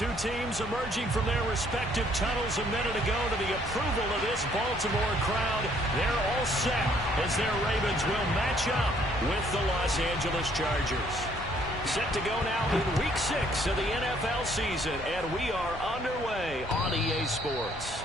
two teams emerging from their respective tunnels a minute ago to the approval of this Baltimore crowd. They're all set as their Ravens will match up with the Los Angeles Chargers. Set to go now in Week 6 of the NFL season, and we are underway on EA Sports.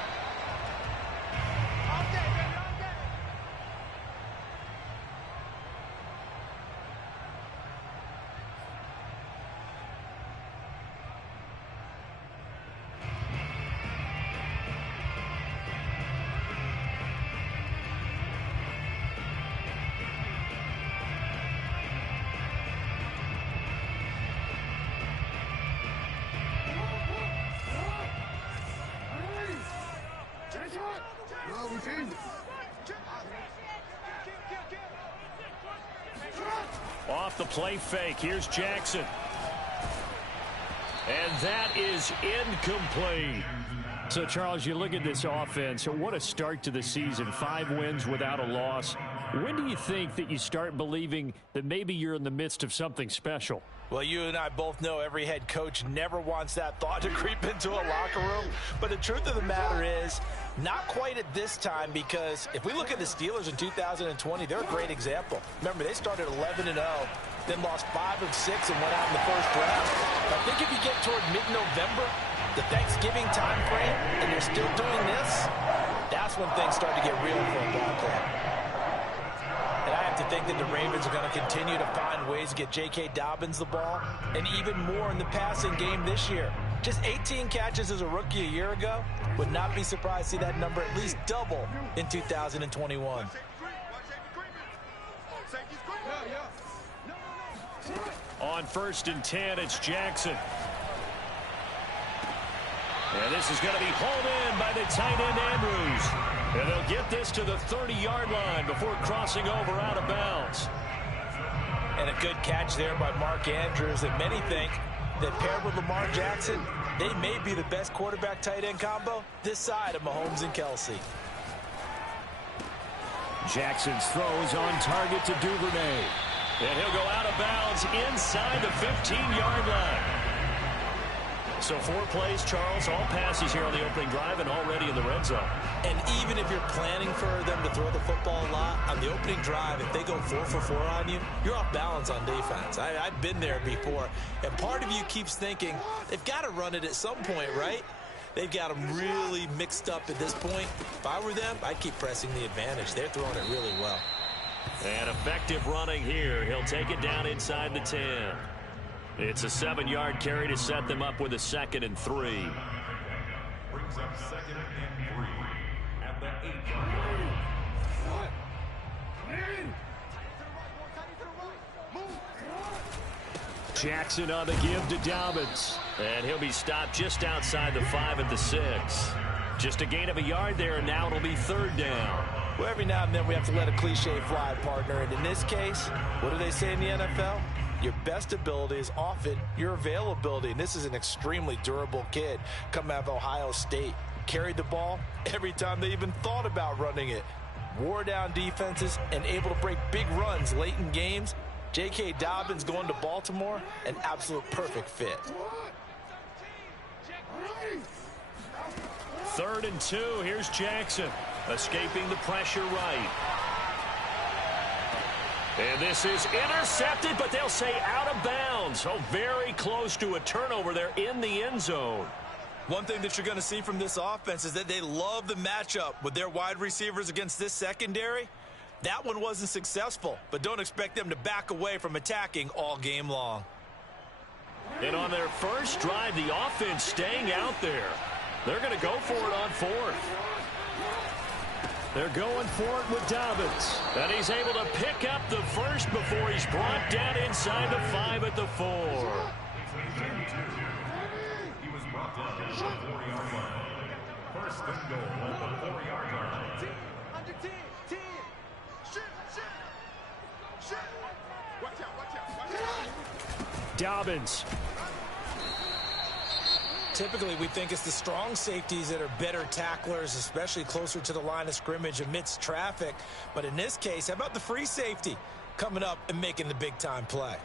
Off the play fake, here's Jackson. And that is incomplete. So, Charles, you look at this offense, what a start to the season. 5 wins without a loss. When do you think that you start believing that maybe you're in the midst of something special? Well, you and I both know every head coach never wants that thought to creep into a locker room. But the truth of the matter is, not quite at this time, because if we look at the Steelers in 2020, they're a great example. Remember, they started 11-0, then lost 5 of 6 and went out in the first round. I think if you get toward mid-November, the Thanksgiving time frame, and you're still doing this, that's when things start to get real for a ball club. And I have to think that the Ravens are going to continue to find ways to get J.K. Dobbins the ball, and even more in the passing game this year. Just 18 catches as a rookie a year ago. Would not be surprised to see that number at least double in 2021. On 1st and 10, it's Jackson. And this is going to be hauled in by the tight end Andrews. And they'll get this to the 30-yard line before crossing over out of bounds. And a good catch there by Mark Andrews. And many think that paired with Lamar Jackson, they may be the best quarterback-tight end combo this side of Mahomes and Kelsey. Jackson's throws on target to Duvernay. And he'll go out of bounds inside the 15-yard line. So 4 plays, Charles, all passes here on the opening drive and already in the red zone. And even if you're planning for them to throw the football a lot, on the opening drive, if they go 4 for 4 on you, you're off balance on defense. I've been there before. And part of you keeps thinking, they've got to run it at some point, right? They've got them really mixed up at this point. If I were them, I'd keep pressing the advantage. They're throwing it really well. And effective running here. He'll take it down inside the 10. It's a 7-yard carry to set them up with a 2nd and 3. Brings up 2nd and 3 at the 8-yard line. Jackson on the give to Dobbins. And he'll be stopped just outside the 5 at the 6. Just a gain of a yard there, and now it'll be 3rd down. Well, every now and then we have to let a cliche fly, partner. And in this case, what do they say in the NFL? Your best ability is often your availability. And this is an extremely durable kid coming out of Ohio State. Carried the ball every time they even thought about running it. Wore down defenses and able to break big runs late in games. J.K. Dobbins going to Baltimore, an absolute perfect fit. 3rd and 2. Here's Jackson escaping the pressure right. And this is intercepted, but they'll say out of bounds. So very close to a turnover there in the end zone. One thing that you're going to see from this offense is that they love the matchup with their wide receivers against this secondary. That one wasn't successful, but don't expect them to back away from attacking all game long. And on their first drive, the offense staying out there. They're going to go for it on 4th. They're going for it with Dobbins. And he's able to pick up the first before he's brought down inside the 5 at the 4. He was brought down at the 4-yard line. 1st and goal at the 4-yard line. Dobbins. Typically, we think it's the strong safeties that are better tacklers, especially closer to the line of scrimmage amidst traffic. But in this case, how about the free safety coming up and making the big-time play?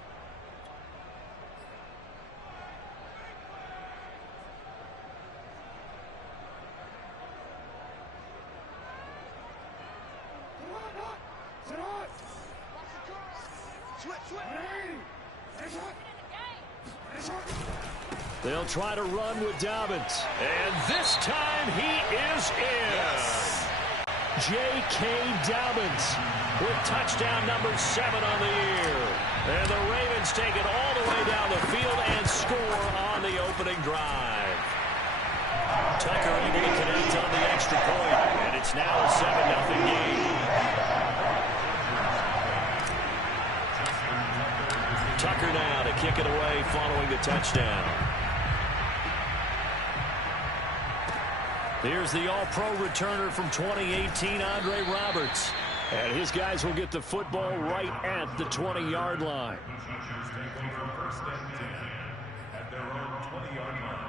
They'll try to run with Dobbins. And this time he is in. Yes. J.K. Dobbins with touchdown number 7 on the year. And the Ravens take it all the way down the field and score on the opening drive. Tucker able to connect on the extra point. And it's now a 7-0 game. Tucker now to kick it away following the touchdown. Here's the all-pro returner from 2018, Andre Roberts. And his guys will get the football right at the 20-yard line. First and 10 at their own 20-yard line.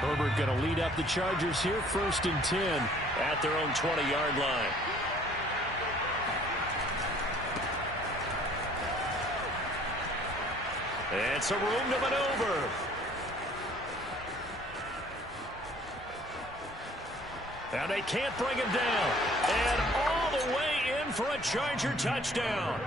Herbert going to lead up the Chargers here, 1st and 10 at their own 20-yard line. And some room to maneuver. And they can't bring him down. And all the way in for a Charger touchdown.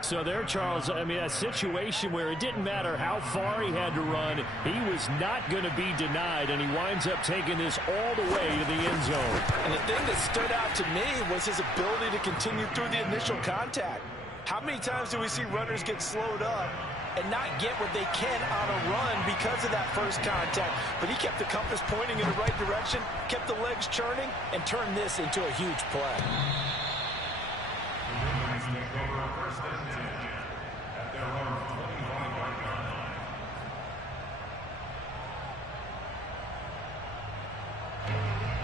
So there, Charles, I mean, a situation where it didn't matter how far he had to run, he was not going to be denied, and he winds up taking this all the way to the end zone. And the thing that stood out to me was his ability to continue through the initial contact. How many times do we see runners get slowed up and not get what they can on a run because of that first contact? But he kept the compass pointing in the right direction, kept the legs churning, and turned this into a huge play.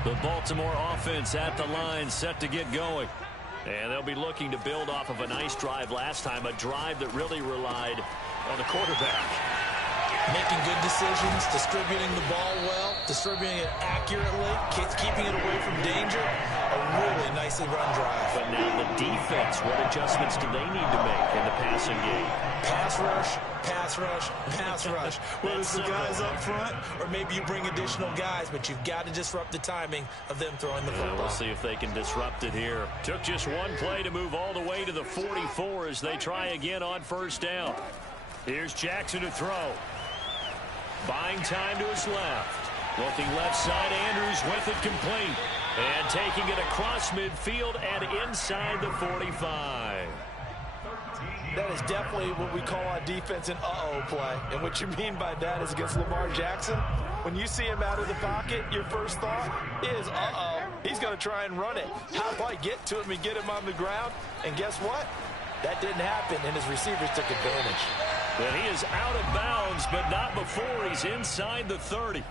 The Baltimore offense at the line, set to get going. And they'll be looking to build off of a nice drive last time, a drive that really relied on the quarterback. Making good decisions, distributing the ball well, distributing it accurately, keeping it away from danger. A really nicely run drive. But now the defense, what adjustments do they need to make in the passing game? Pass rush, pass rush, pass rush. Whether it's the guys up front or maybe you bring additional guys, but you've got to disrupt the timing of them throwing the football. We'll see if they can disrupt it here. Took just one play to move all the way to the 44 as they try again on 1st down. Here's Jackson to throw. Buying time to his left. Looking left side, Andrews with it complete. And taking it across midfield and inside the 45. That is definitely what we call on defense an uh-oh play. And what you mean by that is against Lamar Jackson, when you see him out of the pocket, your first thought is, uh-oh, he's going to try and run it. How do I get to him and get him on the ground? And guess what? That didn't happen, and his receivers took advantage. But he is out of bounds, but not before he's inside the 30.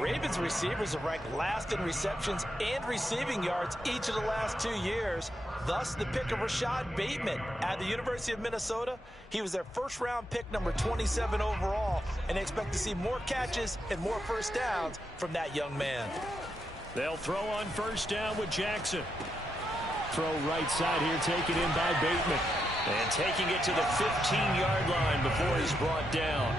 Ravens receivers have ranked last in receptions and receiving yards each of the last 2 years. Thus, the pick of Rashad Bateman at the University of Minnesota. He was their first-round pick, number 27 overall, and they expect to see more catches and more first downs from that young man. They'll throw on 1st down with Jackson. Throw right side here, taken in by Bateman. And taking it to the 15-yard line before he's brought down.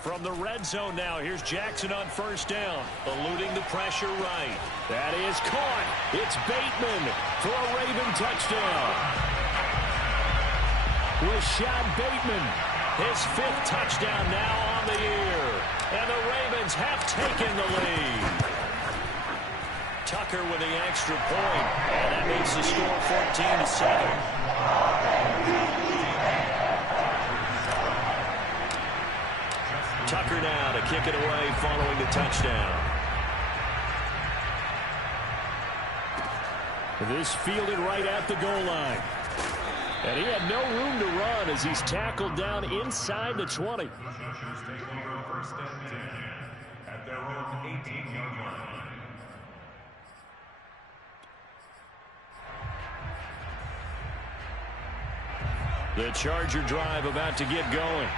From the red zone now, here's Jackson on 1st down, eluding the pressure right. That is caught. It's Bateman for a Raven touchdown. Rashad Bateman, his 5th touchdown now on the year. And the Ravens have taken the lead. Tucker with the extra point, and that makes the score 14-7. Tucker now to kick it away following the touchdown. This fielded right at the goal line. And he had no room to run as he's tackled down inside the 20. First and 10 at their own 18-yard line. The Charger drive about to get going.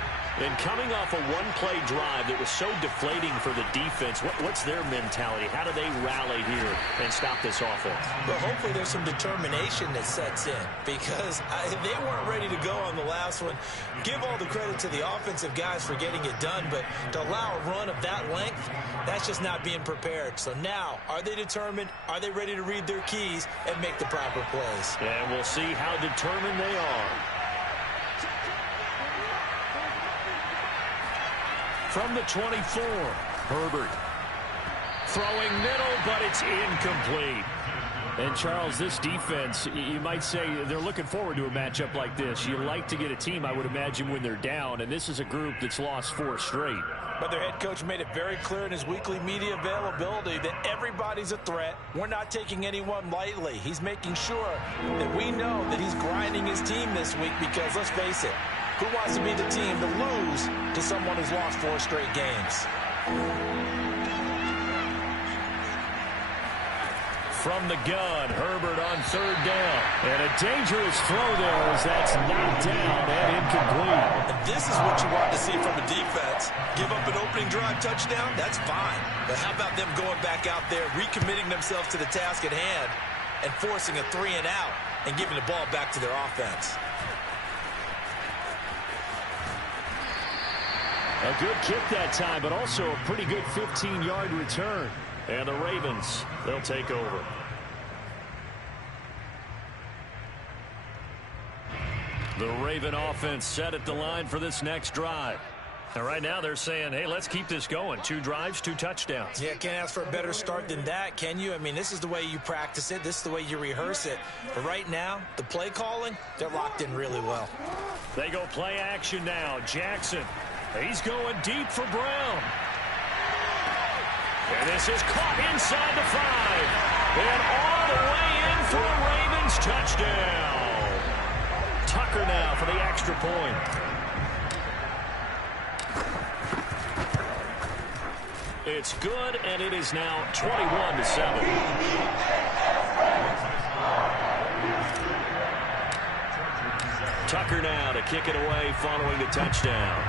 And coming off a one-play drive that was so deflating for the defense, what's their mentality? How do they rally here and stop this offense? Well, hopefully there's some determination that sets in because they weren't ready to go on the last one. Give all the credit to the offensive guys for getting it done, but to allow a run of that length, that's just not being prepared. So now, are they determined? Are they ready to read their keys and make the proper plays? And we'll see how determined they are. From the 24, Herbert. Throwing middle, but it's incomplete. And, Charles, this defense, you might say they're looking forward to a matchup like this. You like to get a team, I would imagine, when they're down, and this is a group that's lost 4 straight. But their head coach made it very clear in his weekly media availability that everybody's a threat. We're not taking anyone lightly. He's making sure that we know that he's grinding his team this week because, let's face it, who wants to be the team to lose to someone who's lost 4 straight games? From the gun, Herbert on 3rd down. And a dangerous throw there as that's knocked down and incomplete. And this is what you want to see from a defense. Give up an opening drive touchdown, that's fine. But how about them going back out there, recommitting themselves to the task at hand, and forcing a 3 and out and giving the ball back to their offense? A good kick that time, but also a pretty good 15-yard return. And the Ravens, they'll take over. The Raven offense set at the line for this next drive. And right now they're saying, hey, let's keep this going. 2 drives, 2 touchdowns. Yeah, can't ask for a better start than that, can you? I mean, this is the way you practice it. This is the way you rehearse it. But right now, the play calling, they're locked in really well. They go play action now. Jackson, he's going deep for Brown. And this is caught inside the 5. And all the way in for a Ravens touchdown. Tucker now for the extra point. It's good, and it is now 21-7. Tucker now to kick it away following the touchdown.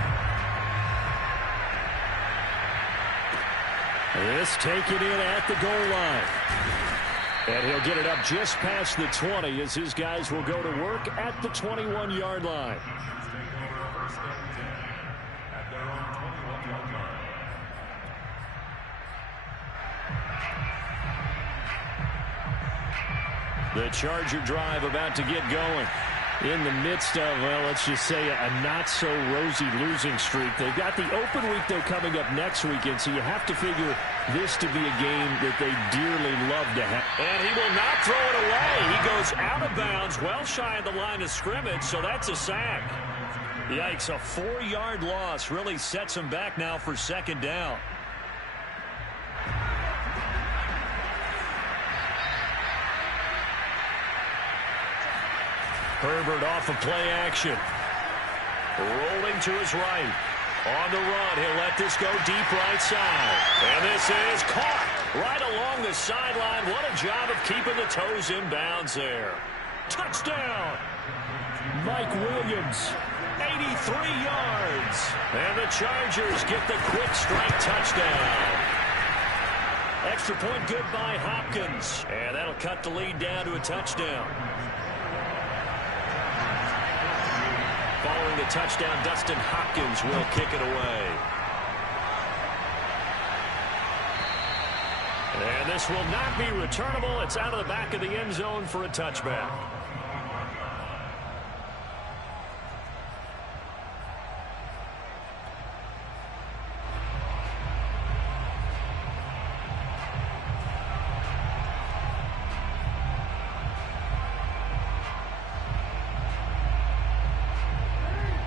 This taken in at the goal line. And he'll get it up just past the 20 as his guys will go to work at the 21-yard line. The Charger drive about to get going. In the midst of, well, let's just say a not-so-rosy losing streak. They've got the open week, though, coming up next weekend, so you have to figure this to be a game that they dearly love to have. And he will not throw it away. He goes out of bounds, well shy of the line of scrimmage, so that's a sack. Yikes, a 4-yard loss really sets him back now for 2nd down. Herbert off of play action. Rolling to his right. On the run, he'll let this go deep right side. And this is caught right along the sideline. What a job of keeping the toes in bounds there. Touchdown! Mike Williams, 83 yards. And the Chargers get the quick strike touchdown. Extra point good by Hopkins. And that'll cut the lead down to a touchdown. Following the touchdown, Dustin Hopkins will kick it away. And this will not be returnable. It's out of the back of the end zone for a touchback.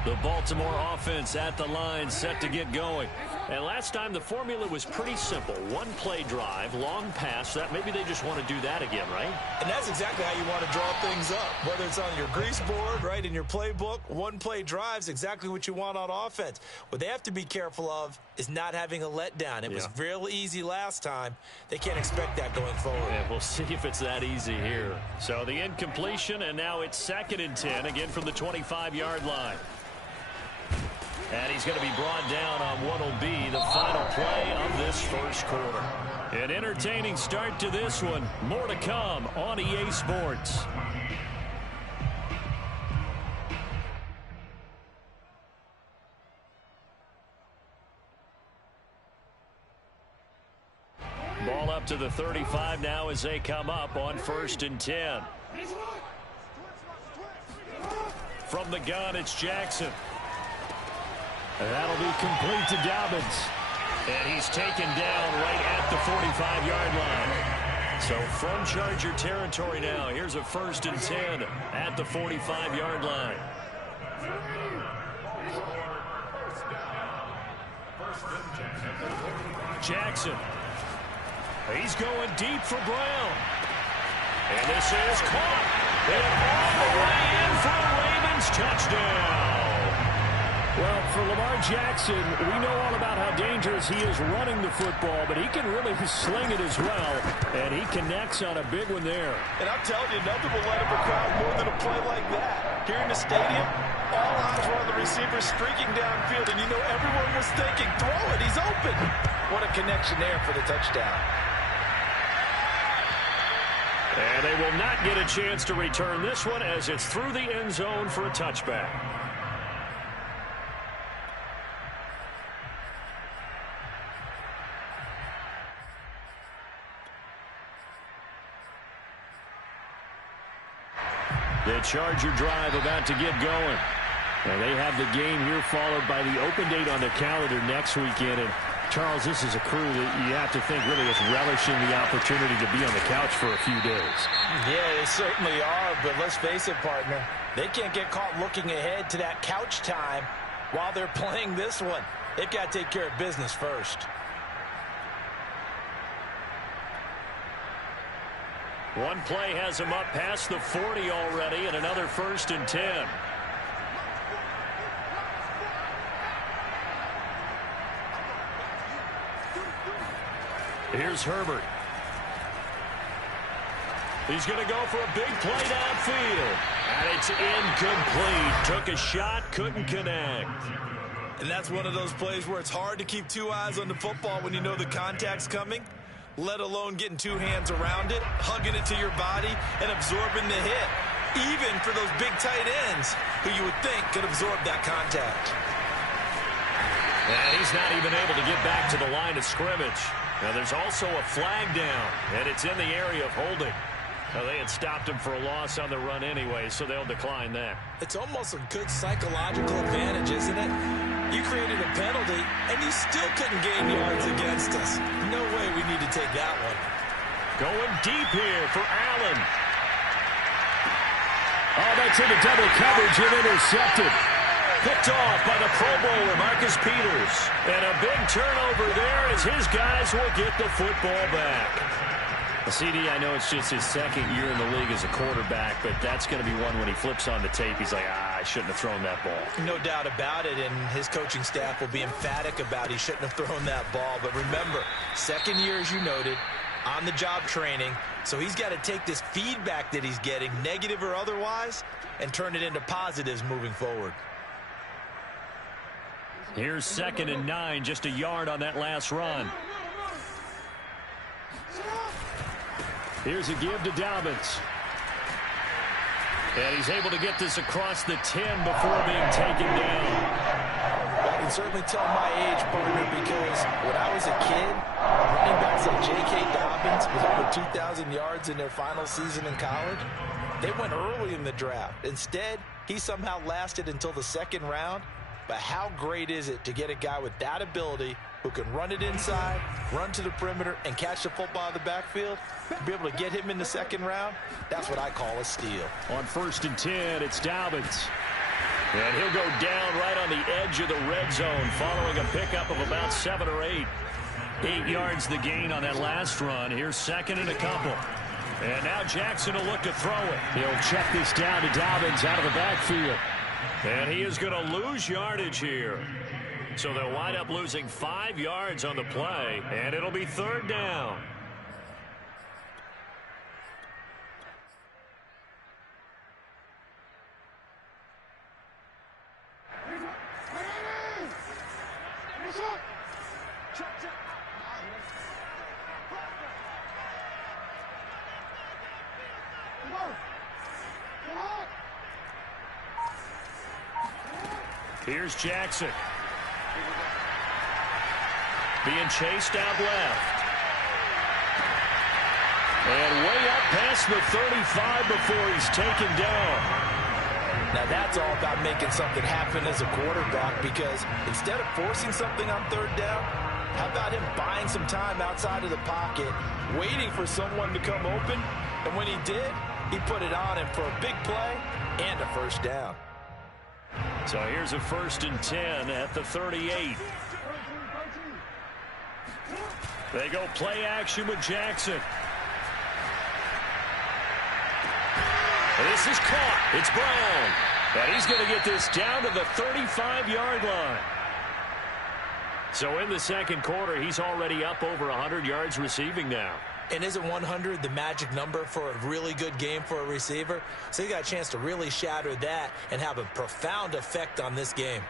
The Baltimore offense at the line set to get going. And last time the formula was pretty simple. 1-play drive, long pass. That maybe they just want to do that again, right? And that's exactly how you want to draw things up. Whether it's on your grease board, right, in your playbook, 1-play drive's exactly what you want on offense. What they have to be careful of is not having a letdown. It was real easy last time. They can't expect that going forward. Yeah, we'll see if it's that easy here. So the incompletion, and now it's 2nd and 10, again from the 25-yard line. And he's going to be brought down on what will be the final play of this first quarter. An entertaining start to this one. More to come on EA Sports. Ball up to the 35 now as they come up on 1st and 10. From the gun, it's Jackson. And that'll be complete to Dobbins. And he's taken down right at the 45-yard line. So from Charger territory now, here's a 1st and 10 at the 45-yard line. Jackson. He's going deep for Brown. And this is caught. And all the way in for a Ravens touchdown. Well, for Lamar Jackson, we know all about how dangerous he is running the football, but he can really sling it as well, and he connects on a big one there. And I'm telling you, nothing will light up a crowd more than a play like that. Here in the stadium, all eyes were on the receiver streaking downfield, and you know everyone was thinking, throw it, he's open. What a connection there for the touchdown. And they will not get a chance to return this one as it's through the end zone for a touchback. The Charger drive about to get going. And they have the game here followed by the open date on their calendar next weekend. And Charles, this is a crew that you have to think really is relishing the opportunity to be on the couch for a few days. Yeah, they certainly are, but let's face it, partner. They can't get caught looking ahead to that couch time while they're playing this one. They've got to take care of business first. One play has him up past the 40 already, and another 1st and 10. Here's Herbert. He's going to go for a big play downfield. And it's incomplete. Took a shot, couldn't connect. And that's one of those plays where it's hard to keep two eyes on the football when you know the contact's coming, let alone getting two hands around it, hugging it to your body, and absorbing the hit. Even for those big tight ends who you would think could absorb that contact. And he's not even able to get back to the line of scrimmage. Now there's also a flag down, and it's in the area of holding. Now, they had stopped him for a loss on the run anyway, so they'll decline that. It's almost a good psychological advantage, isn't it? You created a penalty, and you still couldn't gain yards against us. No way we need to take that one. Going deep here for Allen. Oh, that's into double coverage and intercepted. Picked off by the Pro Bowler, Marcus Peters. And a big turnover there as his guys will get the football back. CD, I know it's just his second year in the league as a quarterback, but that's going to be one when he flips on the tape, he's like, I shouldn't have thrown that ball. No doubt about it, and his coaching staff will be emphatic about he shouldn't have thrown that ball. But remember, second year, as you noted, on-the-job training, so he's got to take this feedback that he's getting, negative or otherwise, and turn it into positives moving forward. Here's 2nd and 9, just a yard on that last run. Here's a give to Dobbins. And he's able to get this across the 10 before being taken down. Well, I can certainly tell my age, partner, because when I was a kid, running backs like J.K. Dobbins with over 2,000 yards in their final season in college, they went early in the draft. Instead, he somehow lasted until the 2nd round. But how great is it to get a guy with that ability who can run it inside, run to the perimeter, and catch the football in the backfield? To be able to get him in the 2nd round, that's what I call a steal. On 1st and 10, it's Dobbins. And he'll go down right on the edge of the red zone following a pickup of about 7 or 8. 8 yards the gain on that last run. Here's 2nd and a couple. And now Jackson will look to throw it. He'll check this down to Dobbins out of the backfield. And he is going to lose yardage here. So they'll wind up losing 5 yards on the play, and it'll be 3rd down. Here's Jackson. Being chased out left. And way up past the 35 before he's taken down. Now that's all about making something happen as a quarterback, because instead of forcing something on third down, how about him buying some time outside of the pocket, waiting for someone to come open, and when he did, he put it on him for a big play and a first down. So here's a 1st and 10 at the 38. They go play action with Jackson. This is caught. It's Brown. And he's going to get this down to the 35-yard line. So in the second quarter, he's already up over 100 yards receiving now. And isn't 100 the magic number for a really good game for a receiver? So he got a chance to really shatter that and have a profound effect on this game.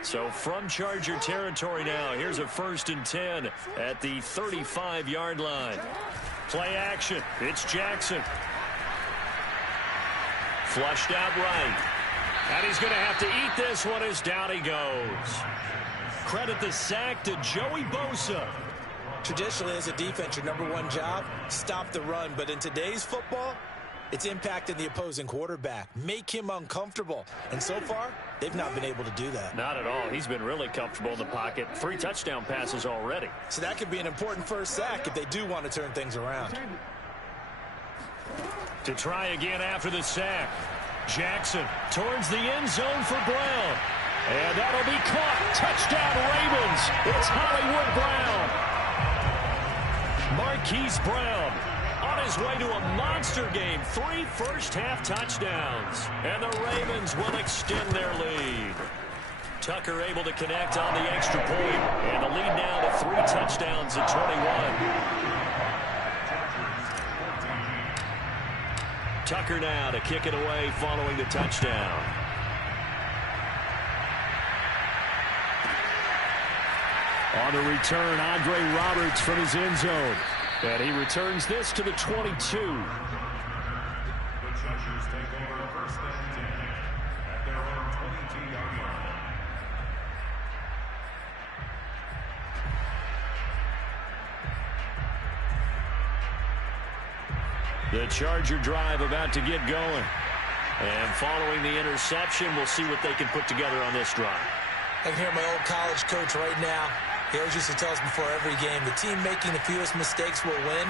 So from Charger territory now, here's a 1st and 10 at the 35-yard line. Play action. It's Jackson. Flushed out right. And he's going to have to eat this one as down he goes. Credit the sack to Joey Bosa. Traditionally, as a defense, your number one job, stop the run. But in today's football, it's impacting the opposing quarterback. Make him uncomfortable. And so far, they've not been able to do that. Not at all. He's been really comfortable in the pocket. 3 touchdown passes already. So that could be an important first sack if they do want to turn things around. To try again after the sack. Jackson towards the end zone for Brown. And that'll be caught. Touchdown Ravens. It's Hollywood Brown. Marquise Brown on his way to a monster game. 3 first-half touchdowns. And the Ravens will extend their lead. Tucker able to connect on the extra point. And the lead now to 3 touchdowns at 21. Tucker now to kick it away following the touchdown. On the return, Andre Roberts from his end zone. And he returns this to the 22. The Chargers take over 1st and 10 at their own 22-yard line. The Charger drive about to get going. And following the interception, we'll see what they can put together on this drive. I can hear my old college coach right now. He always used to tell us before every game, the team making the fewest mistakes will win.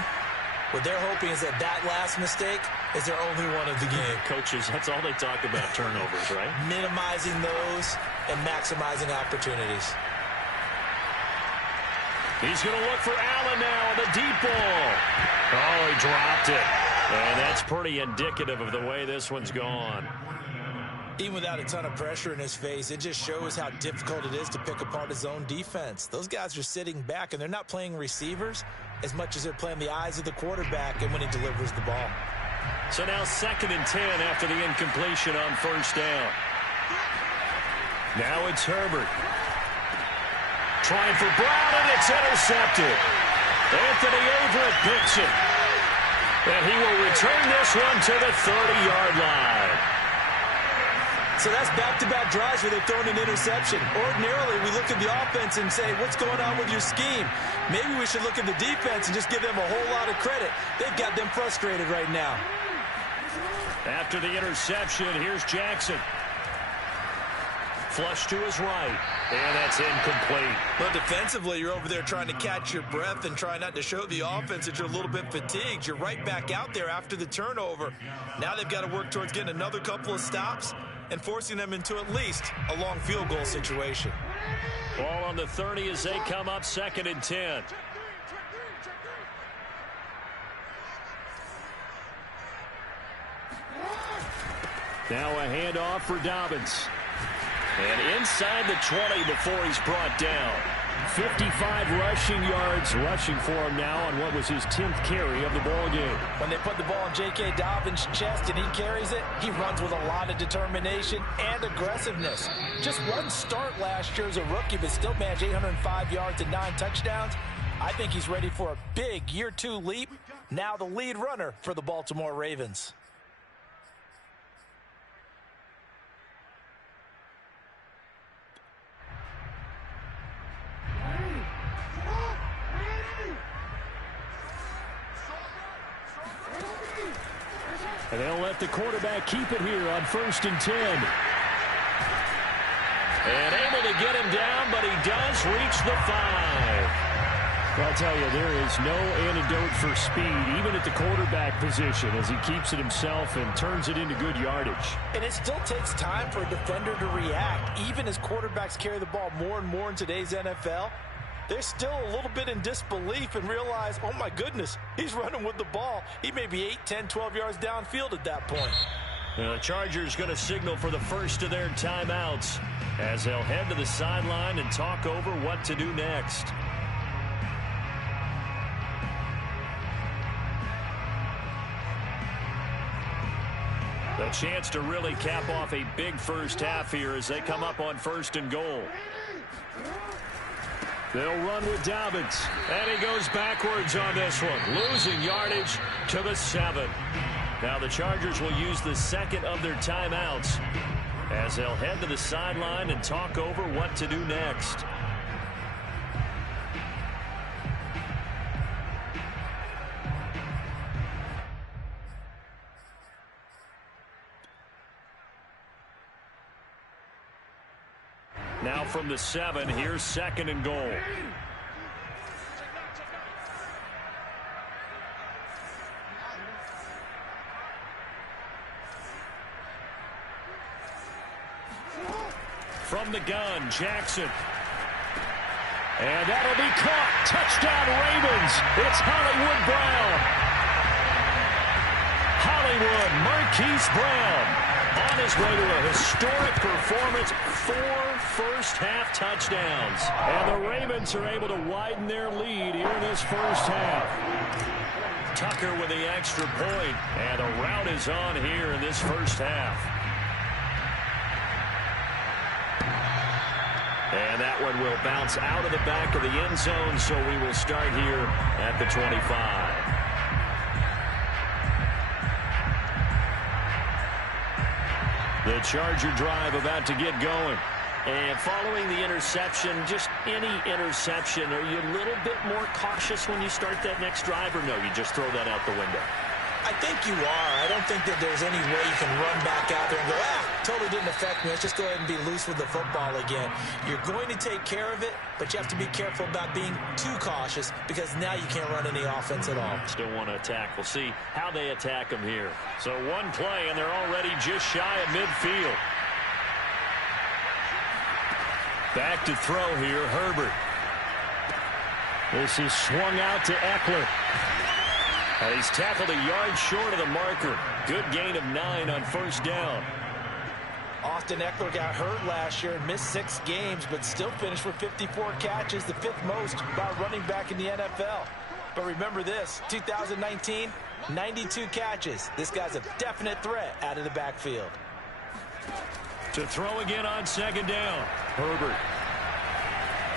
What they're hoping is that that last mistake is their only one of the game. Coaches, that's all they talk about, turnovers, right? Minimizing those and maximizing opportunities. He's going to look for Allen now on the deep ball. Oh, he dropped it. And that's pretty indicative of the way this one's gone. Even without a ton of pressure in his face, it just shows how difficult it is to pick apart his own defense. Those guys are sitting back, and they're not playing receivers as much as they're playing the eyes of the quarterback and when he delivers the ball. So now 2nd and 10 after the incompletion on 1st down. Now it's Herbert. Trying for Brown, and it's intercepted. Anthony Averett picks it. And he will return this one to the 30-yard line. So that's back-to-back drives where they've thrown an interception. Ordinarily, we look at the offense and say, what's going on with your scheme? Maybe we should look at the defense and just give them a whole lot of credit. They've got them frustrated right now. After the interception, here's Jackson. Flush to his right, and that's incomplete. Well, defensively, you're over there trying to catch your breath and try not to show the offense that you're a little bit fatigued. You're right back out there after the turnover. Now they've got to work towards getting another couple of stops and forcing them into at least a long field goal situation. Ball on the 30 as they come up 2nd and 10. Now a handoff for Dobbins. And inside the 20 before he's brought down. 55 rushing yards rushing for him now on what was his 10th carry of the ball game. When they put the ball in J.K. Dobbins' chest and he carries it, he runs with a lot of determination and aggressiveness. Just one start last year as a rookie, but still managed 805 yards and 9 touchdowns. I think he's ready for a big year 2 leap. Now the lead runner for the Baltimore Ravens. And they'll let the quarterback keep it here on 1st and 10. And able to get him down, but he does reach the 5. Well, I'll tell you, there is no antidote for speed, even at the quarterback position, as he keeps it himself and turns it into good yardage. And it still takes time for a defender to react. Even as quarterbacks carry the ball more and more in today's NFL, they're still a little bit in disbelief and realize, oh my goodness, he's running with the ball. He may be 8, 10, 12 yards downfield at that point. The Chargers going to signal for the first of their timeouts as they'll head to the sideline and talk over what to do next. A chance to really cap off a big first half here as they come up on 1st and goal. They'll run with Dobbins, and he goes backwards on this one, losing yardage to the 7. Now the Chargers will use the second of their timeouts as they'll head to the sideline and talk over what to do next. Now from the 7, here's 2nd and goal. From the gun, Jackson. And that'll be caught. Touchdown, Ravens. It's Hollywood Brown. Hollywood Marquise Brown on his way to a historic performance, 4 first-half touchdowns. And the Ravens are able to widen their lead here in this first half. Tucker with the extra point, and the route is on here in this first half. And that one will bounce out of the back of the end zone, so we will start here at the 25. The Charger drive about to get going. And following the interception, just any interception, are you a little bit more cautious when you start that next drive, or no, you just throw that out the window? I think you are. I don't think that there's any way you can run back out there and go, totally didn't affect me. Let's just go ahead and be loose with the football again. You're going to take care of it, but you have to be careful about being too cautious because now you can't run any offense at all. Still want to attack. We'll see how they attack them here. So one play, and they're already just shy of midfield. Back to throw here, Herbert. This is swung out to Eckler. And he's tackled a yard short of the marker. Good gain of 9 on first down. Austin Eckler got hurt last year and missed 6 games, but still finished with 54 catches, the 5th most by running back in the NFL. But remember this, 2019, 92 catches. This guy's a definite threat out of the backfield. To throw again on 2nd down. Herbert.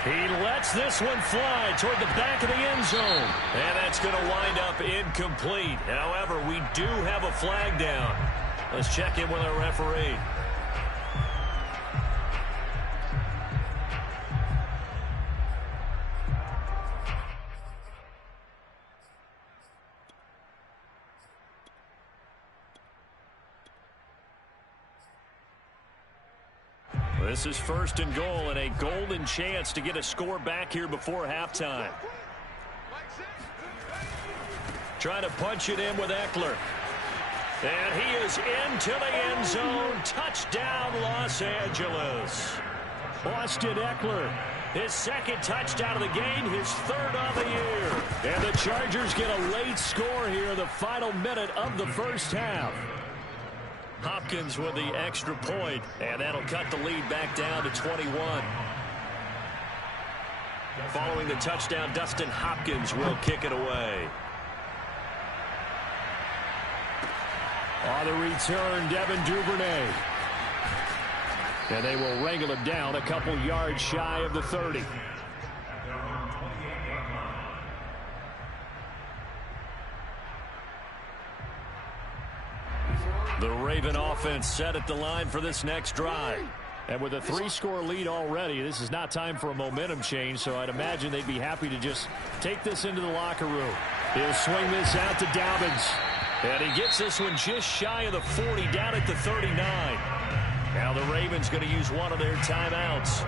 He lets this one fly toward the back of the end zone. And that's going to wind up incomplete. However, we do have a flag down. Let's check in with our referee. This is 1st and goal and a golden chance to get a score back here before halftime. Trying to punch it in with Eckler. And he is into the end zone. Touchdown, Los Angeles. Austin Eckler, his 2nd touchdown of the game, his 3rd of the year. And the Chargers get a late score here in the final minute of the first half. Hopkins with the extra point, and that'll cut the lead back down to 21. Following the touchdown, Dustin Hopkins will kick it away. On the return, Devin Duvernay. And they will wrangle him down a couple yards shy of the 30. The Raven offense set at the line for this next drive. And with a 3-score lead already, this is not time for a momentum change, so I'd imagine they'd be happy to just take this into the locker room. He'll swing this out to Dobbins. And he gets this one just shy of the 40, down at the 39. Now the Ravens going to use one of their timeouts,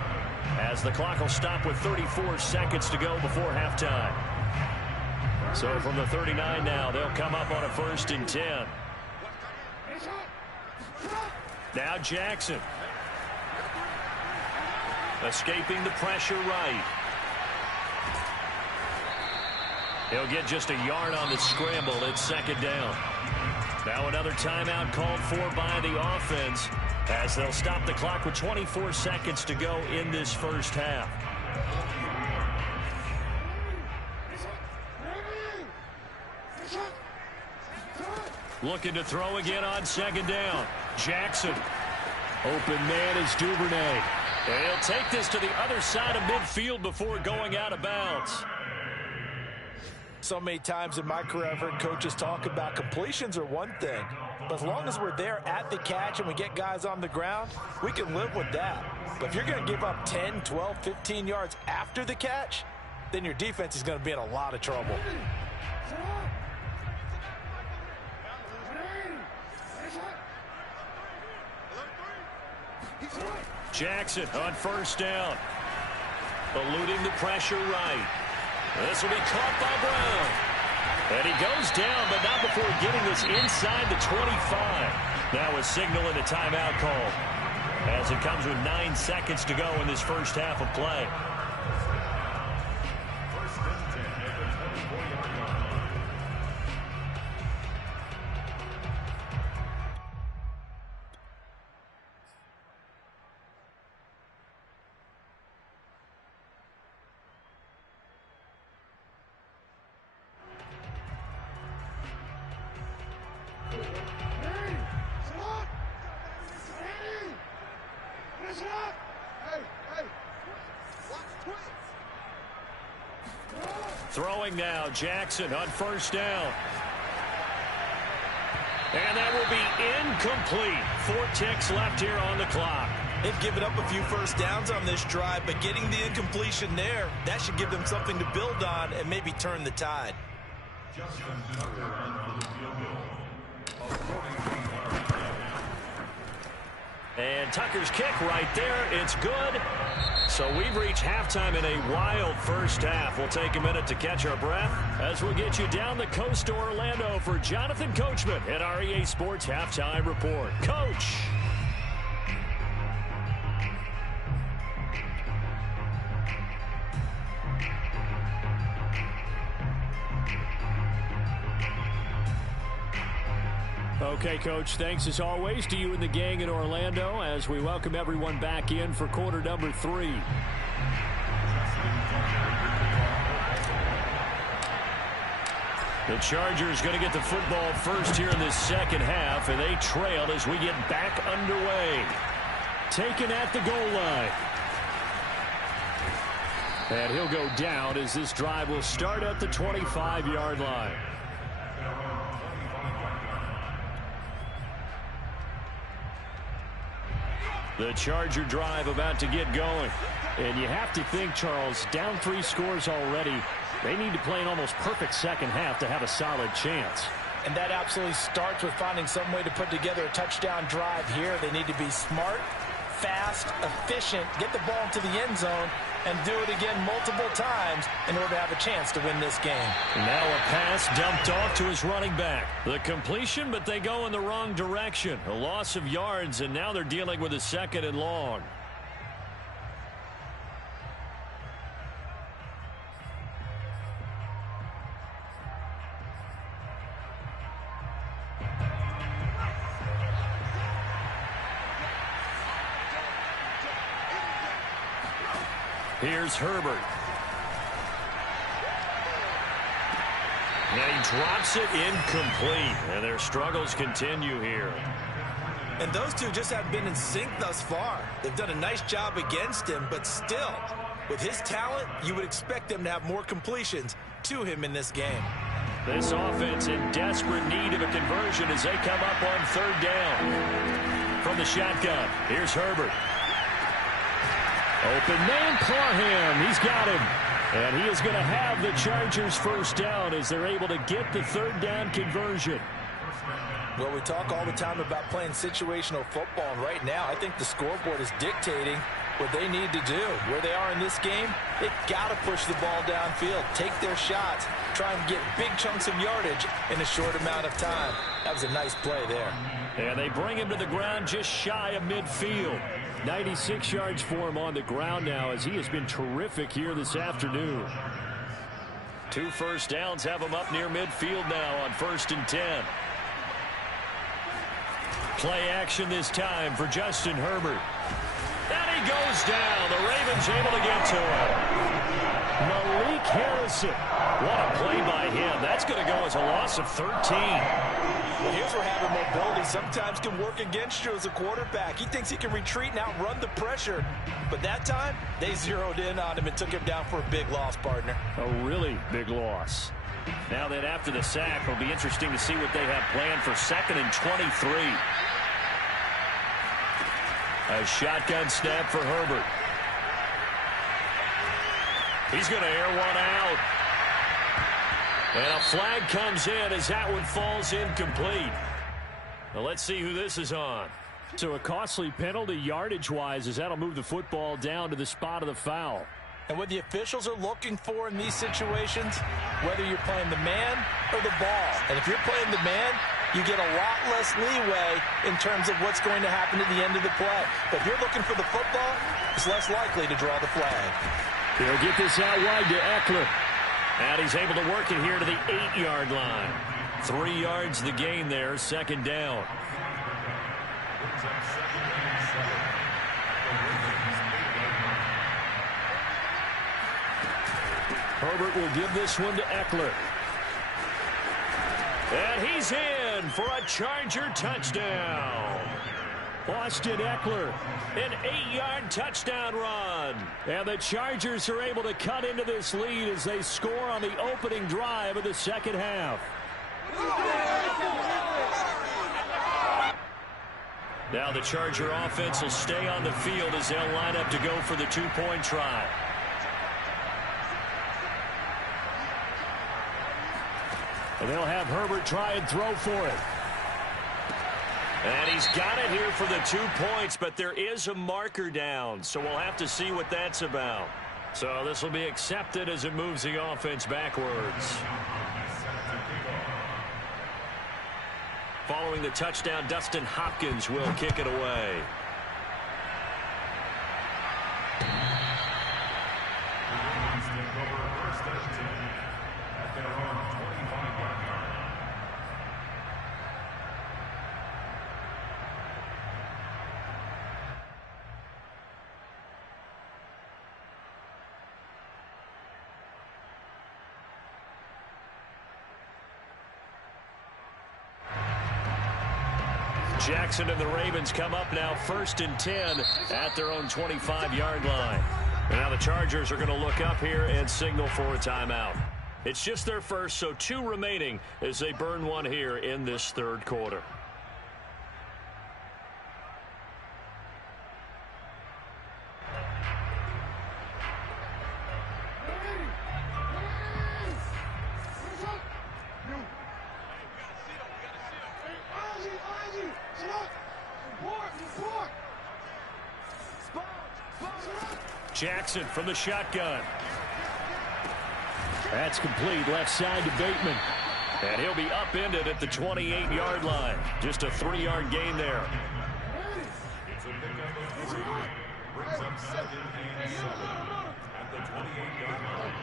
as the clock will stop with 34 seconds to go before halftime. So from the 39 now, they'll come up on a 1st and 10. Now Jackson. Escaping the pressure right. He'll get just a yard on the scramble. It's 2nd down. Now another timeout called for by the offense, as they'll stop the clock with 24 seconds to go in this first half. Looking to throw again on 2nd down. Jackson. Open man is Duvernay. And he'll take this to the other side of midfield before going out of bounds. So many times in my career, I've heard coaches talk about completions are one thing, but as long as we're there at the catch and we get guys on the ground, we can live with that. But if you're going to give up 10, 12, 15 yards after the catch, then your defense is going to be in a lot of trouble. Jackson on 1st down. Eluding the pressure right. This will be caught by Brown. And he goes down, but not before getting this inside the 25. Now a signal and a timeout call, as it comes with 9 seconds to go in this first half of play. Throwing now, Jackson on 1st down. And that will be incomplete. 4 ticks left here on the clock. They've given up a few first downs on this drive, but getting the incompletion there, that should give them something to build on and maybe turn the tide. And Tucker's kick right there. It's good. So we've reached halftime in a wild first half. We'll take a minute to catch our breath as we'll get you down the coast to Orlando for Jonathan Coachman at our EA Sports Halftime Report. Coach. Okay, Coach, thanks as always to you and the gang in Orlando as we welcome everyone back in for quarter number 3. The Chargers going to get the football first here in this second half, and they trail as we get back underway. Taken at the goal line. And he'll go down as this drive will start at the 25-yard line. The Charger drive about to get going. And you have to think, Charles, down 3 scores already. They need to play an almost perfect second half to have a solid chance. And that absolutely starts with finding some way to put together a touchdown drive here. They need to be smart, fast, efficient, get the ball into the end zone, and do it again multiple times in order to have a chance to win this game. Now a pass dumped off to his running back. The completion, but they go in the wrong direction. A loss of yards, and now they're dealing with a 2nd and long. Here's Herbert. And he drops it incomplete. And their struggles continue here. And those two just have been in sync thus far. They've done a nice job against him, but still, with his talent, you would expect them to have more completions to him in this game. This offense in desperate need of a conversion as they come up on 3rd down. From the shotgun, here's Herbert. Open man, Parham. He's got him. And he is going to have the Chargers first down as they're able to get the 3rd down conversion. Well, we talk all the time about playing situational football, and right now I think the scoreboard is dictating what they need to do. Where they are in this game, they've got to push the ball downfield, take their shots, try and get big chunks of yardage in a short amount of time. That was a nice play there. And they bring him to the ground just shy of midfield. 96 yards for him on the ground now, as he has been terrific here this afternoon. 2 first downs have him up near midfield now on 1st and 10. Play action this time for Justin Herbert. And he goes down. The Ravens able to get to him. Malik Harrison. What a play by him. That's going to go as a loss of 13. Well, here's where having mobility sometimes can work against you as a quarterback. He thinks he can retreat and outrun the pressure. But that time, they zeroed in on him and took him down for a big loss, partner. A really big loss. Now then, after the sack, it'll be interesting to see what they have planned for 2nd and 23. A shotgun snap for Herbert. He's going to air one out. And a flag comes in as that one falls incomplete. Now let's see who this is on. So a costly penalty yardage-wise, as that'll move the football down to the spot of the foul. And what the officials are looking for in these situations, whether you're playing the man or the ball. And if you're playing the man, you get a lot less leeway in terms of what's going to happen at the end of the play. But if you're looking for the football, it's less likely to draw the flag. He'll get this out wide to Eckler. And he's able to work it here to the 8-yard line. 3 yards the gain there, 2nd down. Herbert will give this one to Eckler. And he's in for a Charger touchdown. Austin Eckler, an 8-yard touchdown run. And the Chargers are able to cut into this lead as they score on the opening drive of the second half. Now the Charger offense will stay on the field as they'll line up to go for the 2-point try. And they'll have Herbert try and throw for it. And he's got it here for the 2 points, but there is a marker down, so we'll have to see what that's about. So this will be accepted as it moves the offense backwards. Following the touchdown, Dustin Hopkins will kick it away. Jackson and the Ravens come up now 1st and 10 at their own 25-yard line. And now the Chargers are going to look up here and signal for a timeout. It's just their first, so 2 remaining as they burn one here in this 3rd quarter. Jackson from the shotgun. That's complete, left side to Bateman. And he'll be upended at the 28-yard line. Just a 3-yard gain there. It's a pickup of 3. Brings up 2nd and 7 at the 28-yard line.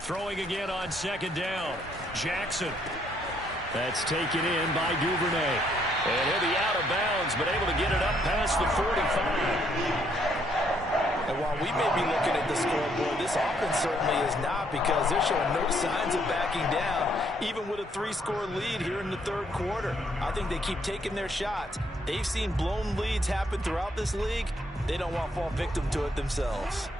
Throwing again on 2nd down. Jackson. That's taken in by Duvernay. And he'll be out of bounds, but able to get it up past the 45. And while we may be looking at the scoreboard, this offense certainly is not, because they're showing no signs of backing down, even with a 3-score lead here in the 3rd quarter. I think they keep taking their shots. They've seen blown leads happen throughout this league. They don't want to fall victim to it themselves.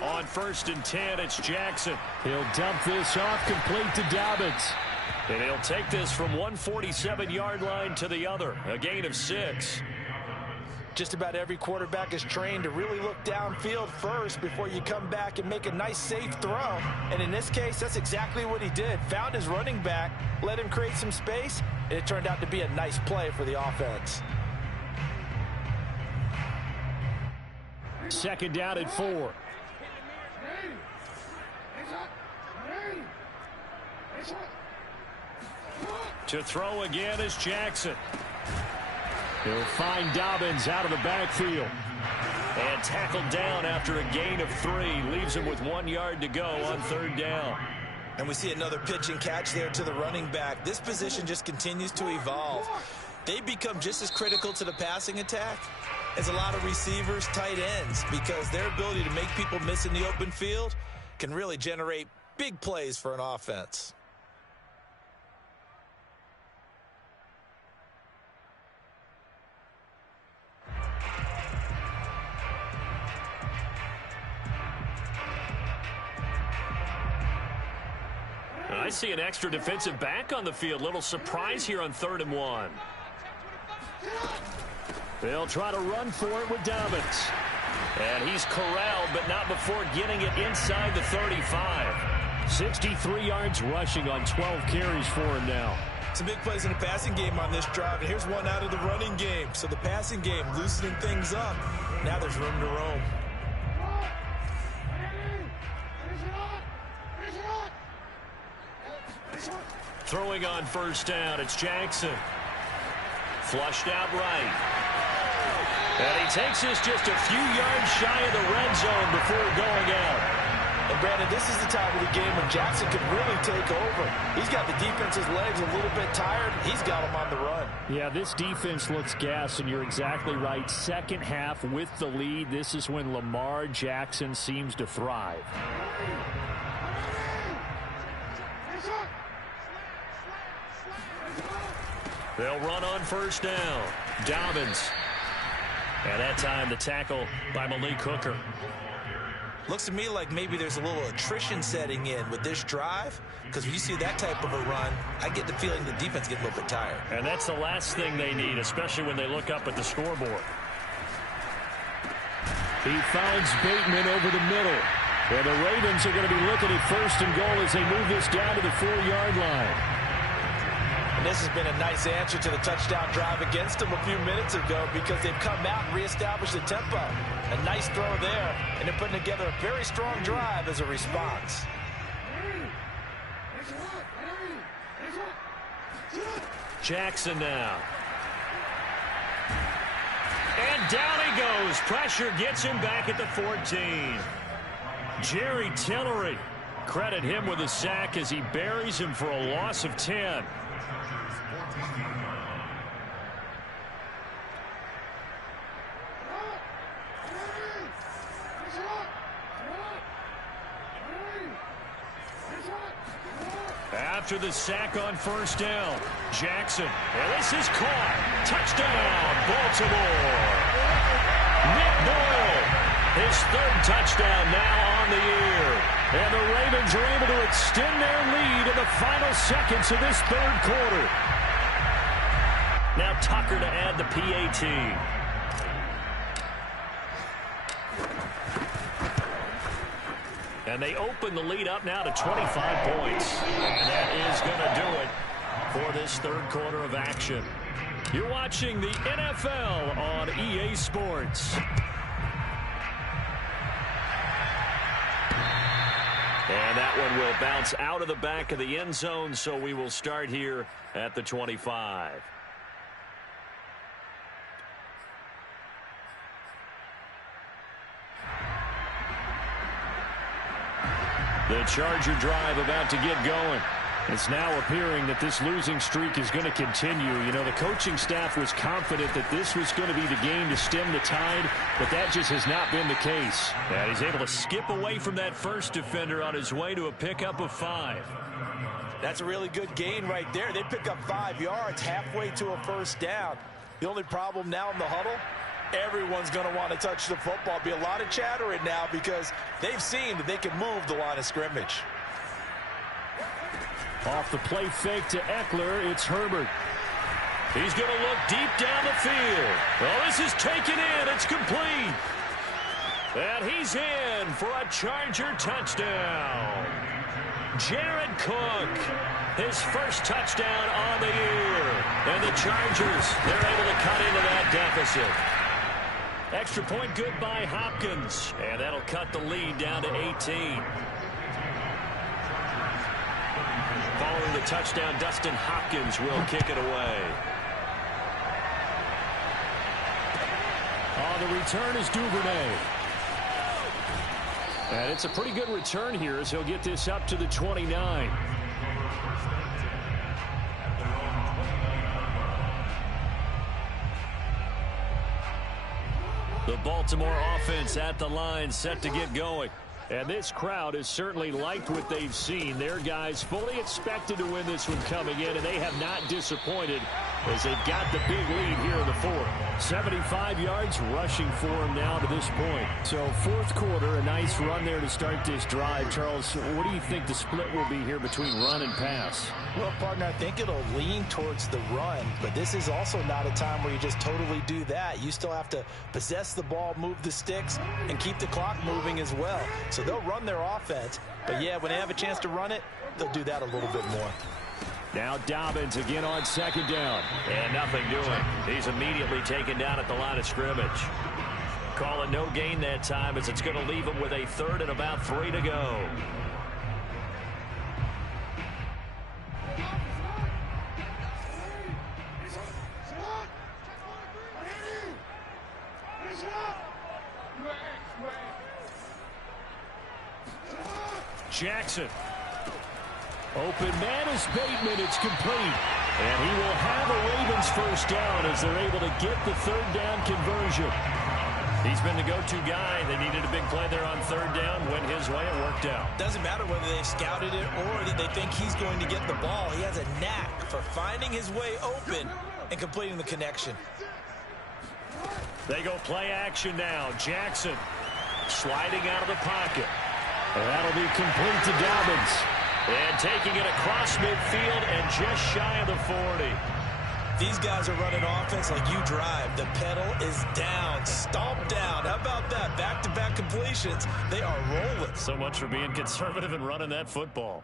On 1st and 10, it's Jackson. He'll dump this off complete to Dobbins. And he'll take this from 147-yard line to the other. A gain of 6. Just about every quarterback is trained to really look downfield first before you come back and make a nice, safe throw. And in this case, that's exactly what he did. Found his running back, let him create some space, and it turned out to be a nice play for the offense. Second down at 4. To throw again is Jackson. He'll find Dobbins out of the backfield. And tackled down after a gain of 3. Leaves him with 1 yard to go on third down. And we see another pitch and catch there to the running back. This position just continues to evolve. They become just as critical to the passing attack as a lot of receivers, tight ends, because their ability to make people miss in the open field can really generate big plays for an offense. I see an extra defensive back on the field. Little surprise here on 3rd and 1. They'll try to run for it with Dobbins. And he's corralled, but not before getting it inside the 35. 63 yards rushing on 12 carries for him now. Some big plays in the passing game on this drive, and here's one out of the running game. So the passing game loosening things up. Now there's room to roam. Throwing on first down, it's Jackson. Flushed out right. And he takes this just a few yards shy of the red zone before going out. And Brandon, this is the time of the game when Jackson could really take over. He's got the defense's legs a little bit tired. He's got them on the run. Yeah, this defense looks gassed, and you're exactly right. Second half with the lead, this is when Lamar Jackson seems to thrive. They'll run on first down. Dobbins. And that time the tackle by Malik Hooker. Looks to me like maybe there's a little attrition setting in with this drive, because when you see that type of a run, I get the feeling the defense gets a little bit tired. And that's the last thing they need, especially when they look up at the scoreboard. He finds Bateman over the middle. And the Ravens are going to be looking at 1st and goal as they move this down to the 4-yard line. And this has been a nice answer to the touchdown drive against them a few minutes ago, because they've come out and reestablished the tempo. A nice throw there, and they're putting together a very strong drive as a response. Jackson now. And down he goes. Pressure gets him back at the 14. Jerry Tillery. Credit him with a sack as he buries him for a loss of 10. After the sack on first down, Jackson. And this is caught. Touchdown, Baltimore. Nick Boyle, his 3rd touchdown now on the year. And the Ravens are able to extend their lead in the final seconds of this 3rd quarter. Now Tucker to add the PAT. And they open the lead up now to 25 points. And that is going to do it for this 3rd quarter of action. You're watching the NFL on EA Sports. And that one will bounce out of the back of the end zone, so we will start here at the 25. The Charger drive about to get going. It's now appearing that this losing streak is going to continue. You know, the coaching staff was confident that this was going to be the game to stem the tide, but that just has not been the case. And he's able to skip away from that first defender on his way to a pickup of 5. That's a really good gain right there. They pick up 5 yards halfway to a first down. The only problem now in the huddle, everyone's going to want to touch the football. Be a lot of chattering now because they've seen that they can move the line of scrimmage. Off the play fake to Eckler, it's Herbert. He's going to look deep down the field. Well, this is taken in. It's complete. And he's in for a Charger touchdown. Jared Cook, his first touchdown on the year. And the Chargers, they're able to cut into that deficit. Extra point good by Hopkins. And that'll cut the lead down to 18. Following the touchdown, Dustin Hopkins will kick it away. On the return is Duvernay. And it's a pretty good return here as he'll get this up to the 29. The Baltimore offense at the line set to get going. And this crowd has certainly liked what they've seen. Their guys fully expected to win this one coming in, and they have not disappointed as they've got the big lead here in the fourth. 75 yards rushing for him now to this point. So fourth quarter, a nice run there to start this drive. Charles, what do you think the split will be here between run and pass? Well, partner, I think it'll lean towards the run, but this is also not a time where you just totally do that. You still have to possess the ball, move the sticks, and keep the clock moving as well. So they'll run their offense, but yeah, when they have a chance to run it, they'll do that a little bit more. Now Dobbins again on second down. And nothing doing. He's immediately taken down at the line of scrimmage. Call it no gain that time as it's going to leave him with a third and about 3 to go. Jackson. Open man is Bateman. It's complete. And he will have a Ravens first down as they're able to get the third down conversion. He's been the go-to guy. They needed a big play there on third down. Went his way. It worked out. Doesn't matter whether they've scouted it or that they think he's going to get the ball. He has a knack for finding his way open and completing the connection. They go play action now. Jackson sliding out of the pocket. And that'll be complete to Dobbins. And taking it across midfield and just shy of the 40. These guys are running offense like you drive. The pedal is down, stomped down. How about that? Back-to-back completions. They are rolling. So much for being conservative and running that football.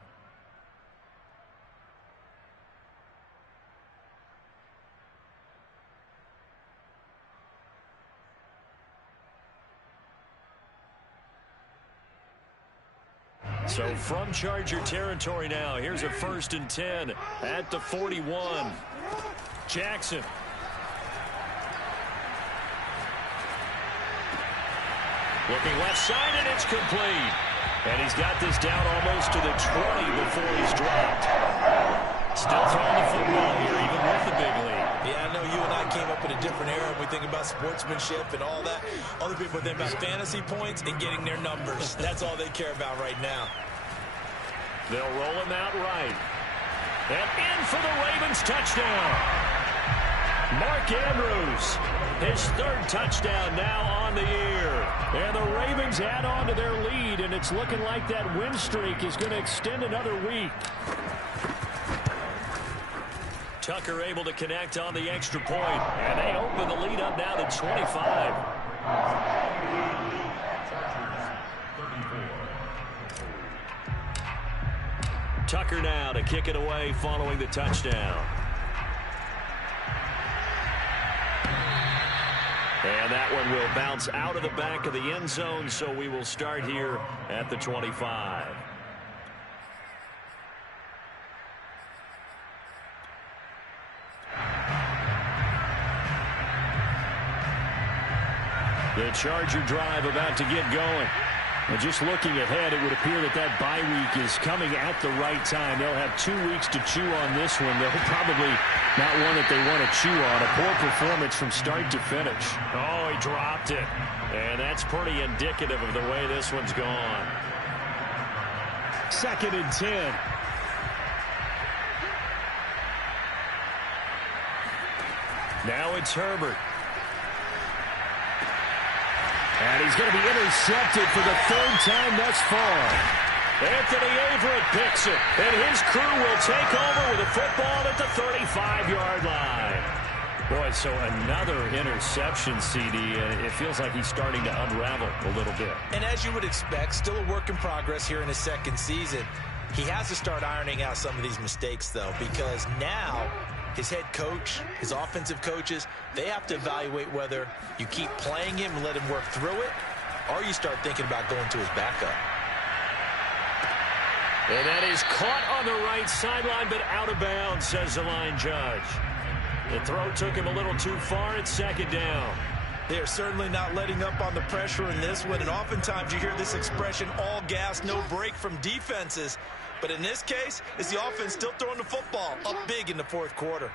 So from Charger territory now, here's a 1st and 10 at the 41. Jackson. Looking left side, and it's complete. And he's got this down almost to the 20 before he's dropped. Still throwing the football here, even with the big lead. Yeah, I know you and I came up in a different era when we think about sportsmanship and all that. Other people think about fantasy points and getting their numbers. That's all they care about right now. They'll roll him out right. And in for the Ravens touchdown. Mark Andrews, his 3rd touchdown now on the year. And the Ravens add on to their lead, and it's looking like that win streak is going to extend another week. Tucker able to connect on the extra point, and they open the lead up now to 25. Tucker now to kick it away following the touchdown. And that one will bounce out of the back of the end zone, so we will start here at the 25. The Charger drive about to get going. And just looking ahead, it would appear that that bye week is coming at the right time. They'll have 2 weeks to chew on this one. They'll probably not one that they want to chew on. A poor performance from start to finish. Oh, he dropped it. And that's pretty indicative of the way this one's gone. 2nd and 10. Now it's Herbert. And he's going to be intercepted for the 3rd time thus far. Anthony Averett picks it, and his crew will take over with a football at the 35-yard line. Boy, so another interception, CD, and it feels like he's starting to unravel a little bit. And as you would expect, still a work in progress here in his second season. He has to start ironing out some of these mistakes, though, because now his head coach, his offensive coaches, they have to evaluate whether you keep playing him and let him work through it, or you start thinking about going to his backup. And that is caught on the right sideline, but out of bounds, says the line judge. The throw took him a little too far. It's second down. They are certainly not letting up on the pressure in this one, and oftentimes you hear this expression, all gas, no break from defenses. But in this case, it's the offense still throwing the football up big in the fourth quarter.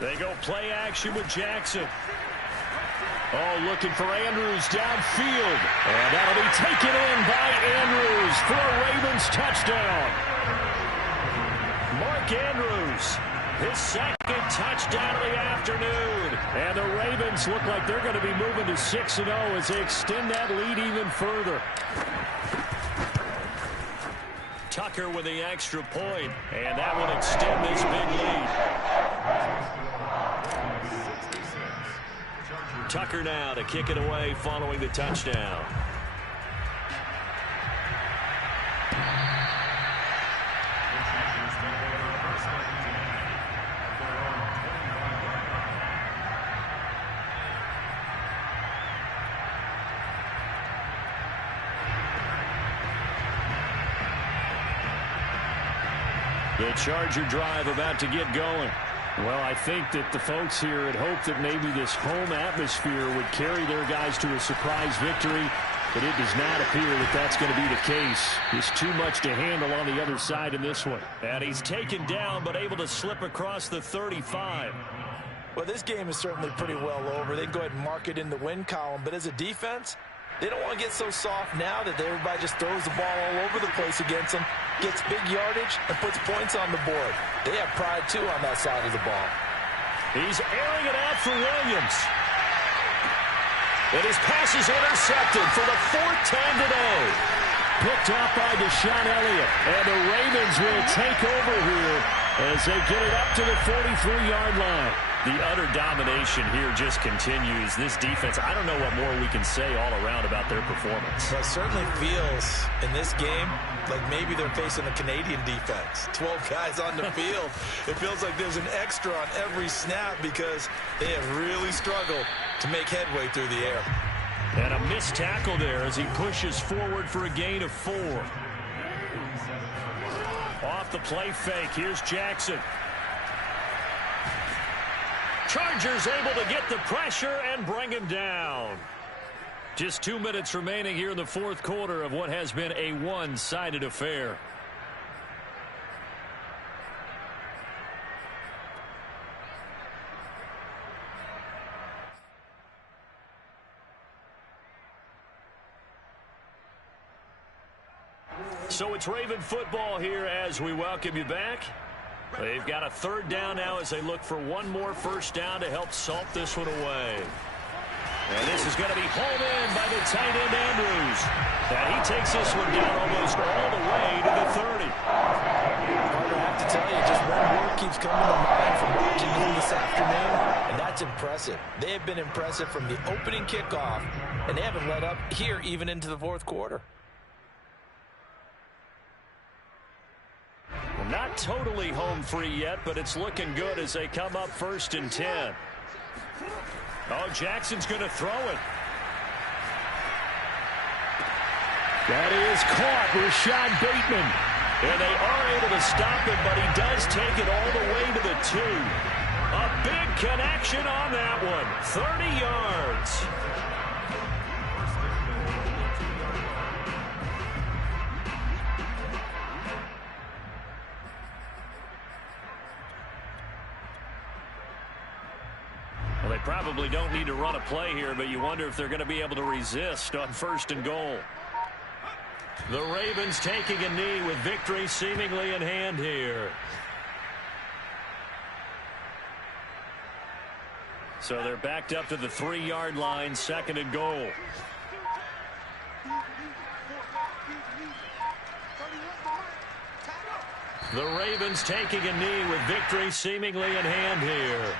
They go play action with Jackson. Oh, looking for Andrews downfield. And that'll be taken in by Andrews for a Ravens touchdown. Mark Andrews, his second touchdown of the afternoon. And the Ravens look like they're going to be moving to 6-0 as they extend that lead even further. Tucker with the extra point, and that will extend this big lead. Tucker now to kick it away following the touchdown. The Charger drive about to get going. Well, I think that the folks here had hoped that maybe this home atmosphere would carry their guys to a surprise victory, but it does not appear that that's going to be the case. There's too much to handle on the other side in this one. And he's taken down, but able to slip across the 35. Well, this game is certainly pretty well over. They can go ahead and mark it in the win column, but as a defense, they don't want to get so soft now that everybody just throws the ball all over the place against them, gets big yardage, and puts points on the board. They have pride, too, on that side of the ball. He's airing it out for Williams. And his pass is intercepted for the fourth time today. Picked up by Deshaun Elliott. And the Ravens will take over here as they get it up to the 43-yard line. The utter domination here just continues. This defense, I don't know what more we can say all around about their performance. Well, it certainly feels in this game like maybe they're facing a Canadian defense. 12 guys on the field. It feels like there's an extra on every snap because they have really struggled to make headway through the air. And a missed tackle there as he pushes forward for a gain of 4. Off the play fake. Here's Jackson. Chargers able to get the pressure and bring him down. Just 2 minutes remaining here in the fourth quarter of what has been a one-sided affair. So it's Raven football here as we welcome you back. They've got a third down now as they look for one more first down to help salt this one away. And this is going to be hauled in by the tight end Andrews. And he takes this one down almost all the way to the 30. Carter, I have to tell you, just one word keeps coming to mind from watching him this afternoon, and that's impressive. They have been impressive from the opening kickoff, and they haven't let up here even into the fourth quarter. Not totally home free yet, but it's looking good as they come up 1st and 10. Oh, Jackson's going to throw it. That is caught. Rashad Bateman. And they are able to stop him, but he does take it all the way to the 2. A big connection on that one. 30 yards. Well, they probably don't need to run a play here, but you wonder if they're going to be able to resist on 1st and goal. The Ravens taking a knee with victory seemingly in hand here. So they're backed up to the 3-yard line, 2nd and goal. The Ravens taking a knee with victory seemingly in hand here.